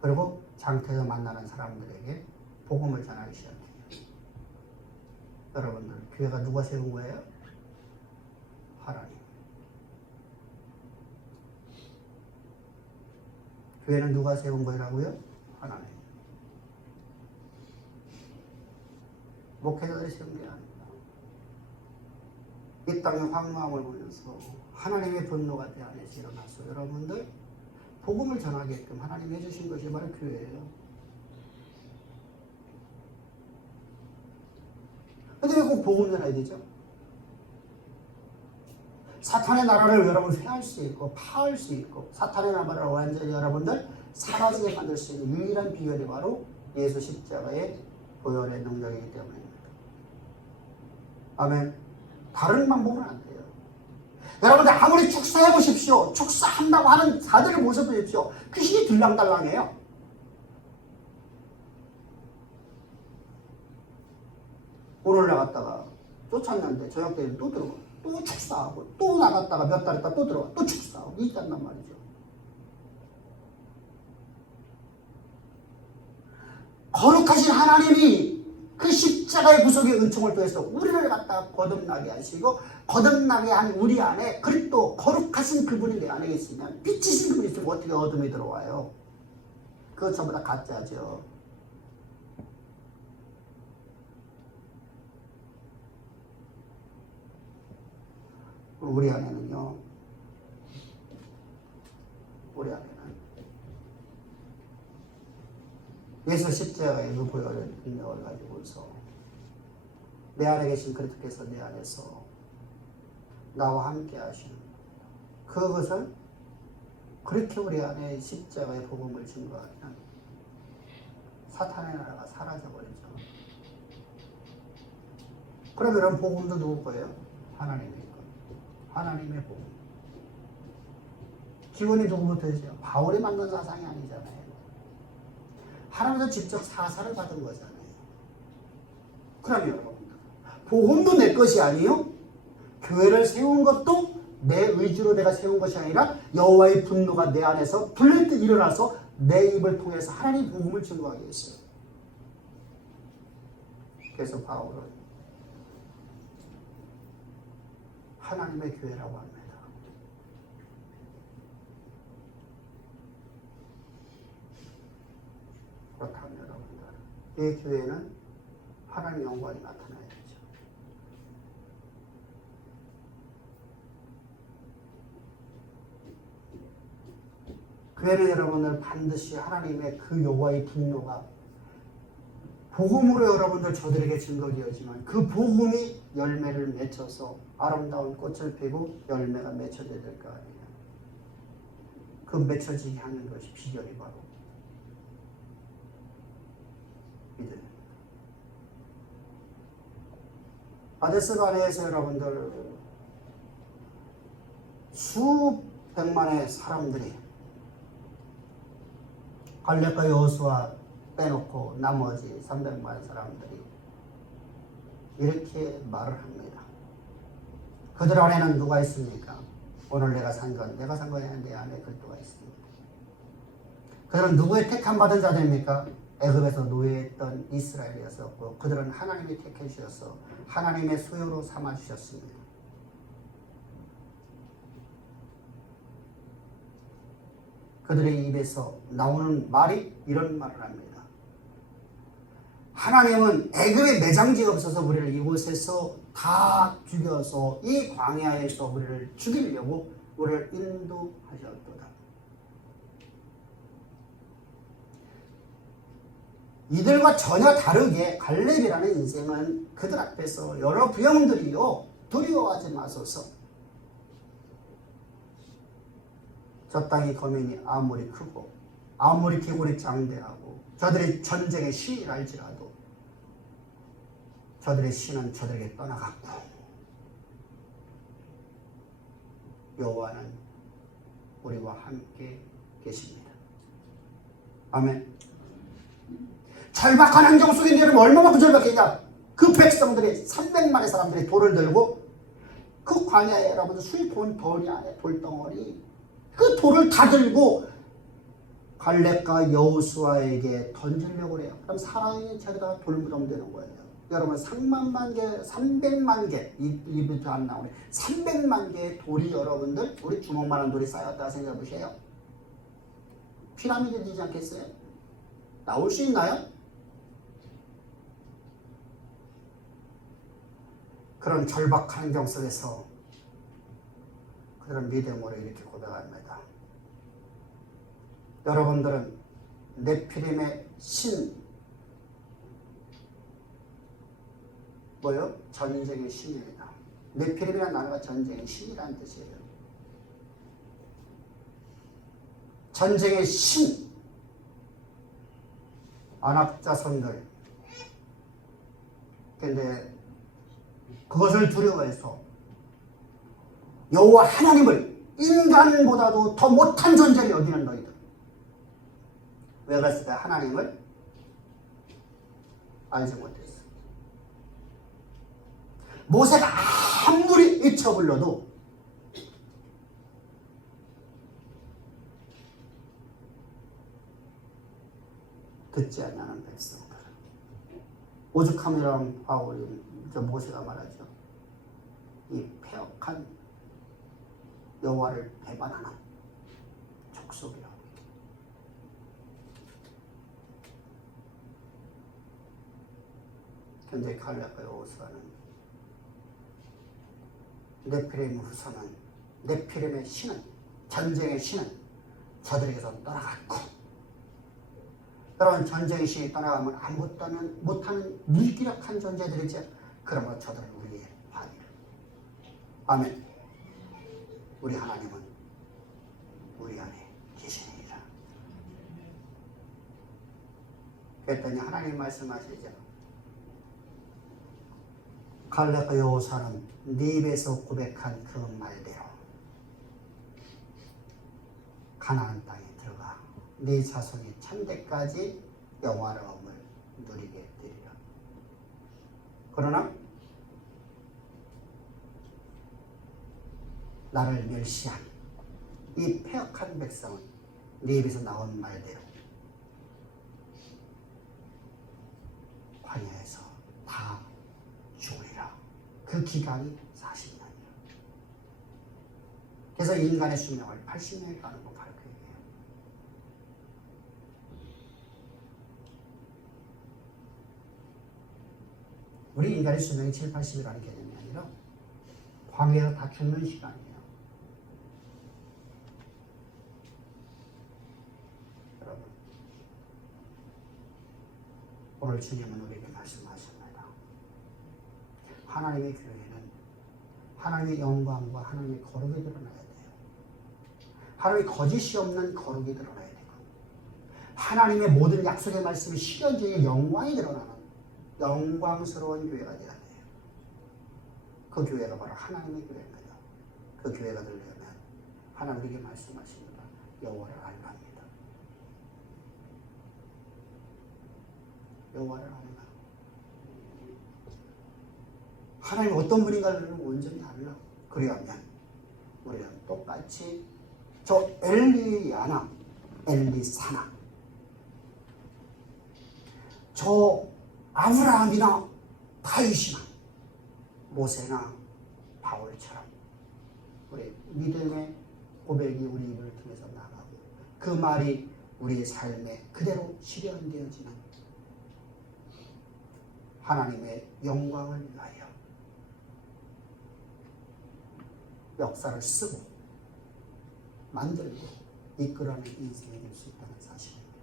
그리고 장터에서 만나는 사람들에게 복음을 전하기 시작해요. 여러분들 교회가 누가 세운 거예요? 하나님. 교회는 누가 세운 거라고요? 하나님. 목회자들이 세운 게 아닙니다. 이 땅의 황망함을 보면서 하나님의 분노가 내 안에서 일어나서 여러분들 복음을 전하게끔 하나님이 해주신 것이 바로 교회예요. 근데 왜 꼭 복음 전해야 되죠? 사탄의 나라를 여러분 회할 수 있고 파할 수 있고 사탄의 나라를 완전히 여러분들 사라지게 만들 수 있는 유일한 비결이 바로 예수 십자가의 보혈의 능력이기 때문입니다. 아멘. 다른 방법은 안 돼요. 여러분들 아무리 축사해 보십시오. 축사한다고 하는 자들의 모습 보십시오. 귀신이 들랑달랑해요. 오늘 나갔다가 쫓았는데 저녁 때 또 들어가. 또 축사하고 또 나갔다가 몇 달 있다 또 들어가. 또 축사하고 이게 한단 말이죠. 거룩하신 하나님이 그 십자가의 구속의 은총을 통해서 우리를 갖다 거듭나게 하시고 거듭나게 한 우리 안에 그리스도 거룩하신 그분이 내 안에 있으면 빛이신 그분이 있으면 어떻게 어둠이 들어와요? 그거 전부 다 가짜죠. 우리 안에는요. 우리 안에는 예수 십자가의 그 보혈의 능력을 가지고서 내 안에 계신 그리스도께서 내 안에서 나와 함께 하시는 그것을 그렇게 우리 안에 십자가의 복음을 증거하면 사탄의 나라가 사라져버리죠. 그러면 복음도 누구 거예요? 하나님의 거. 하나님의 복음. 기원이 누구부터죠? 바울이 만든 사상이 아니잖아요. 하나님께서 직접 사사를 받은 거잖아요. 그러면 여러분, 복음도 내 것이 아니요, 교회를 세운 것도 내 의지로 내가 세운 것이 아니라 여호와의 분노가 내 안에서 불릴 듯 일어나서 내 입을 통해서 하나님 복음을 증거하게 했어요. 그래서 바울은 하나님의 교회라고 합니다. 그렇다면 여러분들, 이 교회는 하나님의 영광이 나타나야 되죠. 교회는 여러분들 반드시 하나님의 그 여호와의 분노가 복음으로 여러분들 저들에게 증거되었지만 그 복음이 열매를 맺혀서 아름다운 꽃을 피고 열매가 맺혀져야 될 거 아니에요. 그 맺혀지게 하는 것이 비결이 바로 믿음. 아데스 바네에서 여러분들 수백만의 사람들이 갈렙과 여호수아 빼놓고 나머지 300만 사람들이 이렇게 말을 합니다. 그들 안에는 누가 있습니까? 오늘 내가 산 건 내가 산 거냐? 내 안에 그리스도가 있습니다. 그들은 누구의 택함 받은 자들입니까? 애굽에서 노예했던 이스라엘이었었고 그들은 하나님이 택해 주셔서 하나님의 소유로 삼아 주셨습니다. 그들의 입에서 나오는 말이 이런 말을 합니다. 하나님은 애굽에 매장지가 없어서 우리를 이곳에서 다 죽여서 이 광야에서 우리를 죽이려고 우리를 인도하셨도다. 이들과 전혀 다르게 갈렙이라는 인생은 그들 앞에서 여러 부형들이요 두려워하지 마소서. 저 땅의 거민이 아무리 크고 아무리 기골이 장대하고 저들의 전쟁의 신이랄지라도 저들의 신은 저들에게 떠나갔고 여호와는 우리와 함께 계십니다. 아멘. 절박한 환경 속에 여러분 얼마만큼 절박했냐. 그 백성들이 300만의 사람들이 돌을 들고 그 광야에 여러분들 수입본 돌이 안에 돌덩어리 그 돌을 다 들고 갈렙과 여호수아에게 던지려고 해요. 그럼 사랑의 차에다가 돌무덤 되는 거예요. 여러분 300만 개 이부터 안 나오네. 300만 개의 돌이 여러분들 우리 주먹만한 돌이 쌓였다 생각해 보세요. 피라미드 되지 않겠어요? 나올 수 있나요? 그런 절박한 환경 속에서 그런 믿음으로 이렇게 고백합니다. 여러분들은 네피림의 신, 뭐요? 전쟁의 신입니다. 네피림이라는 단어가 전쟁의 신이라는 뜻이에요. 전쟁의 신, 안압자손들. 근데 그것을 두려워해서 여호와 하나님을 인간보다도 더 못한 존재를 여기는 너희들. 왜 그랬을까? 하나님을 알지 못했어. 모세가 아무리 외쳐 불러도 듣지 않는 백성들. 오죽함이라는 바울이 모세가 말하죠. 이 폐역한 여호와를 배반하는 족속이라. 현재 갈렙과 여호수아는 네피림 후손은 네피림의 신은 전쟁의 신은 저들에게서 떠나갔고 여러분 전쟁의 신이 떠나가면 아무것도 못하는 무기력한 존재들이죠. 그러므로 저들은 우리의 환희를. 아멘. 우리 하나님은 우리 안에 계시니라. 그랬더니 하나님 말씀하시죠. 갈렙과 여호수아는 네 입에서 고백한 그 말대로 가나안 땅에 들어가 네 자손이 천대까지 영화로움을 누리게 되리라. 그러나 나를 멸시한 이 패역한 백성은 네 입에서 나온 말대로 광야에서 다 죽으리라. 그 기간이 40년이에요. 그래서 인간의 수명을 80년이 가는 건 바로 그 얘기예요. 우리 인간의 수명이 7, 80이라는 개념이 아니라 광야에서 다 죽는 시간이에요. 여러분, 오늘 주님은 우리에게 말씀하십니다. 하나님의 교회는 하나님의 영광과 하나님의 거룩이 드러나야 돼요. 하나님의 거짓이 없는 거룩이 드러나야 되고, 하나님의 모든 약속의 말씀이 실현 중에 영광이 드러나는 영광스러운 교회가 되어야 돼요. 그 교회가 바로 하나님의 교회입니다. 그 교회가 되려면 하나님에게 말씀하십니다. 여호와를 알라 합니다. 여호와를 알라. 하나님 어떤 분인가를 온전히 알라. 그리하면 우리는 똑같이 저 엘리야나 엘리사나 저 아브라함이나 다윗이나 모세나 바울처럼 우리 믿음의 고백이 우리 입을 통해서 나가고 그 말이 우리의 삶에 그대로 실현되어지는 하나님의 영광을 위하여 역사를 쓰고 만들고 이끌어내는 인생이 될 수 있다는 사실입니다.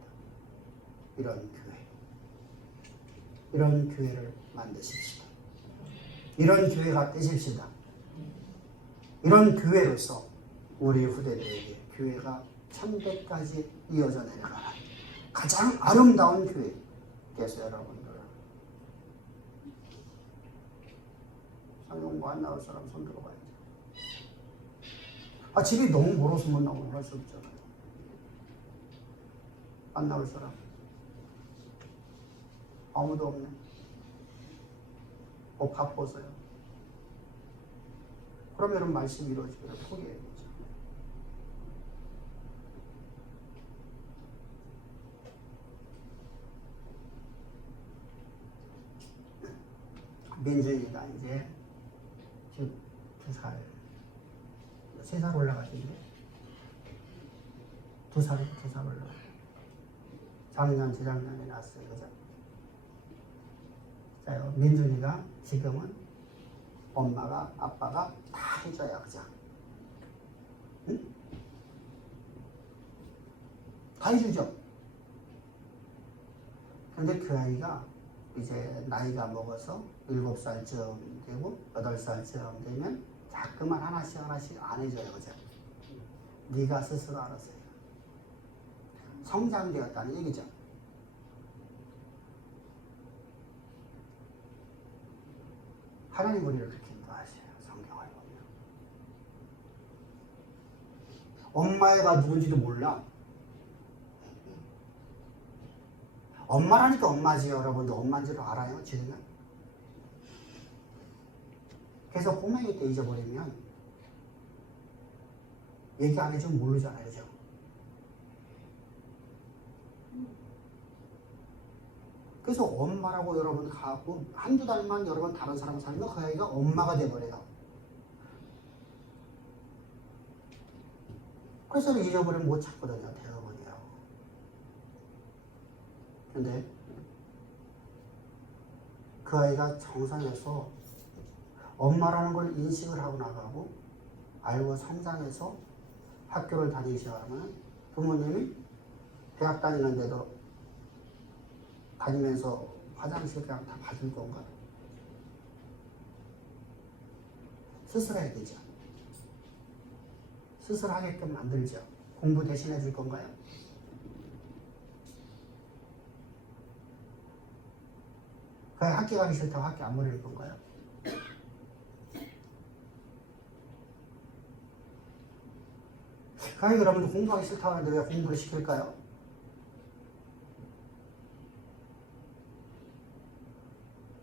이런 교회를 만드십시다. 이런 교회가 되십시다. 이런 교회로서 우리 후대들에게 교회가 천대까지 이어져 내려가는 가장 아름다운 교회. 그래서 여러분들 성경 안 나올 사람 손 들어봐야죠. 집이 너무 멀어서 못 나오고 할 수 없잖아요. 안 나올 사람 아무도 없네. 바빠서요. 그러면 말씀이 이루어지기를 포기해야 되죠. 민준이가 이제 지금 2살, 3살 올라가신데 2살 올라가. 작년, 재작년에 낳았어요. 그죠? 자요, 민준이가 지금은 엄마가, 아빠가 다 해줘야, 그죠? 응? 다 해주죠? 근데 그 아이가 이제 나이가 먹어서 7살쯤 되고 8살쯤 되면 자꾸만 하나씩 안 해줘요. 그죠? 네가 스스로 알아서 해요. 성장되었다는 얘기죠. 하나님 우리를 그렇게 인도하셔요. 성경을 보면 엄마애가 누군지도 몰라. 엄마라니까 엄마지요. 여러분도 엄마인 줄 알아요? 지금은? 그래서 꼬맹이 때 잊어버리면 얘기 안 해주면 모르잖아요. 그죠? 그래서 엄마라고 여러분 가고 한두 달만 여러분 다른 사람 살면 그 아이가 엄마가 돼버려요. 그래서 잊어버리면 못 찾거든요. 대부분이요. 근데 그 아이가 정상에서 엄마라는 걸 인식을 하고 나가고 알고 성장해서 학교를 다니기 시작하면 부모님이 대학 다니는데도 다니면서 화장실 그냥 다 봐줄 건가? 스스로 해야 되죠. 스스로 하게끔 만들죠. 공부 대신 해줄 건가요? 그 학교 가기 싫다고 학교 안 보낼 건가요? 그러니까 여러분들 공부하기 싫다고 하는데 왜 공부를 시킬까요?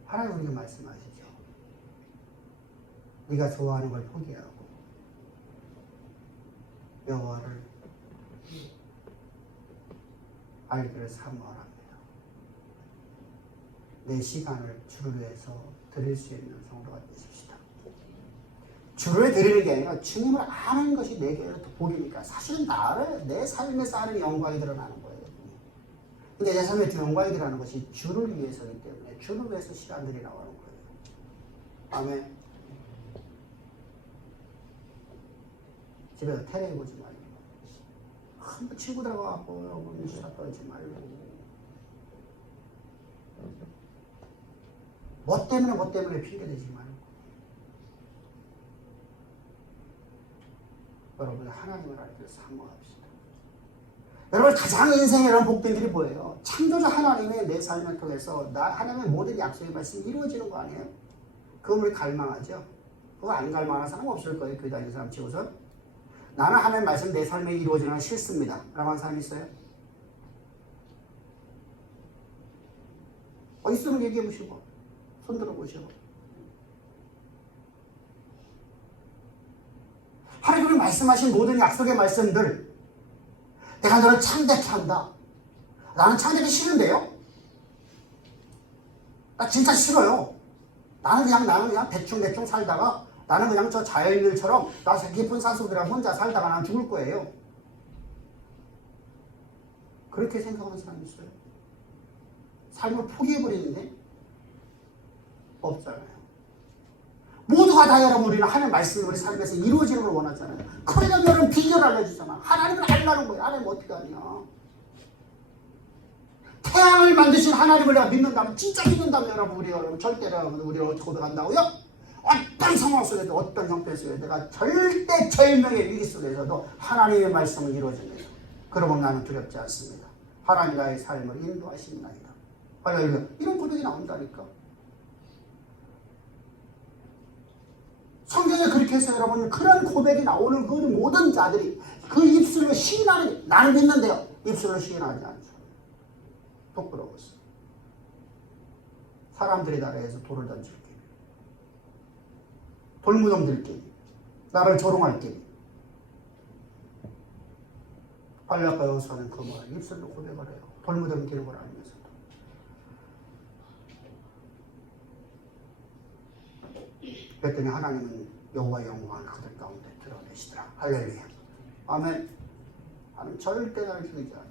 하나님 우리에게 말씀하시죠. 네가 좋아하는 걸 포기하고 여호와를 알기를 사모하랍니다. 내 시간을 주를 위해서 드릴 수 있는 성도가 되십시다. 주를 드리는 게 아니라 주님을 아는 것이 내게 복이니까 사실은 나를 내 삶에서 하는 영광이 드러나는 거예요. 근데 내 삶에 영광이 드러나는 것이 주를 위해서이기 때문에 주를 위해서 시간들이 나오는 거예요. 아멘. 집에서 테레비 보지 말고 한번 친구들하고 와서 수다 떨지 말고 뭐 때문에 핑계대지 말고 여러분 하나님을 알기를 사모합시다. 여러분 가장 인생에 이런 복들이 뭐예요? 창조자 하나님의 내 삶을 통해서 나 하나님의 모든 약속의 말씀이 이루어지는 거 아니에요? 그건 우리 갈망하죠? 그거 안 갈망하는 사람 없을 거예요. 교회 다니는 사람 치고선. 나는 하나님의 말씀 내 삶에 이루어지는 건 싫습니다. 라고 하는 사람 있어요? 있으면 얘기해 보시고 손 들어 보시고 하나님이 말씀하신 모든 약속의 말씀들 내가 너를 창대케 한다. 나는 창대하기 싫은데요? 나 진짜 싫어요. 나는 그냥 대충 살다가 나는 그냥 저 자연인들처럼 나 깊은 산속이랑 혼자 살다가 난 죽을 거예요. 그렇게 생각하는 사람이 있어요. 삶을 포기해버리는데 없잖아요. 모두가 다 여러분 우리는 하나님 말씀이 우리 삶에서 이루어지는 걸 원하잖아요. 그러면 여러분 비결을 알려주잖아. 하나님을 알라는 거예요. 하나님 어떻게 하냐. 태양을 만드신 하나님을 내가 믿는다면 진짜 믿는다면 여러분 절대로 여러분 우리를 어떻게 고백한다고요? 어떤 상황 속에도 어떤 형편 속에도 내가 절대 절명의 위기 속에서도 하나님의 말씀은 이루어집니다. 그러면 나는 두렵지 않습니다. 하나님 나의 삶을 인도하신다이다. 할렐루야. 이런 고백이 나온다니까. 성경에 그렇게 해서 여러분 그런 고백이 나오는 그 모든 자들이 그 입술로 시인하는 나는 믿는데요. 입술로 시인하지 않죠. 부끄러웠어. 사람들의 나라에서 돌을 던질 게 돌무덤 들기 나를 조롱할 게 발락과 여호수아는 그 말 입술로 고백을 해요. 돌무덤 기는 걸 알면서도. 그랬더니 하나님은 여호와의 영광을 그들 가운데 드러내시더라. 할렐루야. 아멘. 하나님 절대 날 죽이지 않아.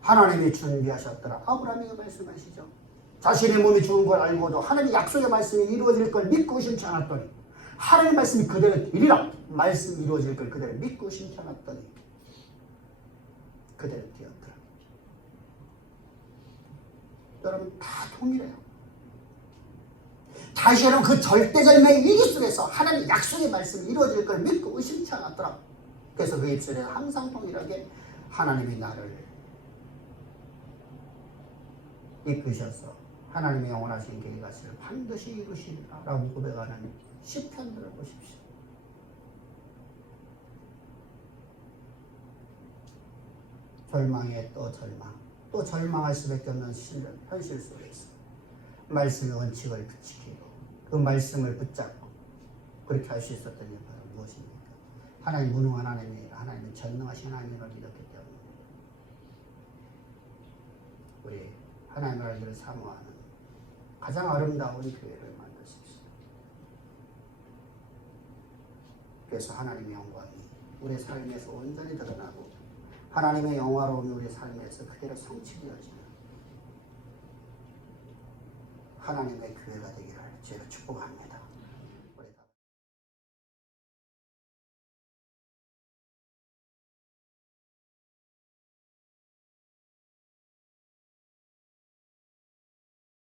하나님이 준비하셨더라. 아브라함에게 말씀하시죠. 자신의 몸이 죽은 걸 알고도 하나님의 약속의 말씀이 이루어질 걸 믿고 심지 않았더니 하나님의 말씀이 그대로 이리라. 말씀이 이루어질 걸 그대로 믿고 심지 않았더니 그대로 되었더라. 여러분 다 통일해요. 다시 여러분 그 절대절명의 위기 속에서 하나님의 약속의 말씀이 이루어질 걸 믿고 의심치 않았더라. 그래서 그 입술에 항상 동일하게 하나님이 나를 이끄셔서 하나님의 영원하신 계획을 반드시 이루시리라 라고 고백하는 시편들을 보십시오. 절망에 또 절망, 또 절망할 수밖에 없는 현실 속에서 말씀의 원칙을 지키고 그 말씀을 붙잡고 그렇게 할 수 있었던 이유가 무엇입니까? 하나님 무능한 하나님이 아니라 하나님은 전능하신 하나님을 믿었기 때문에 우리 하나님을 알기를 사모하는 가장 아름다운 교회를 만드십시오. 그래서 하나님의 영광이 우리의 삶에서 온전히 드러나고 하나님의 영화로움이 우리의 삶에서 그대로 성취되어지는 하나님의 교회가 되기를 주로 축복합니다.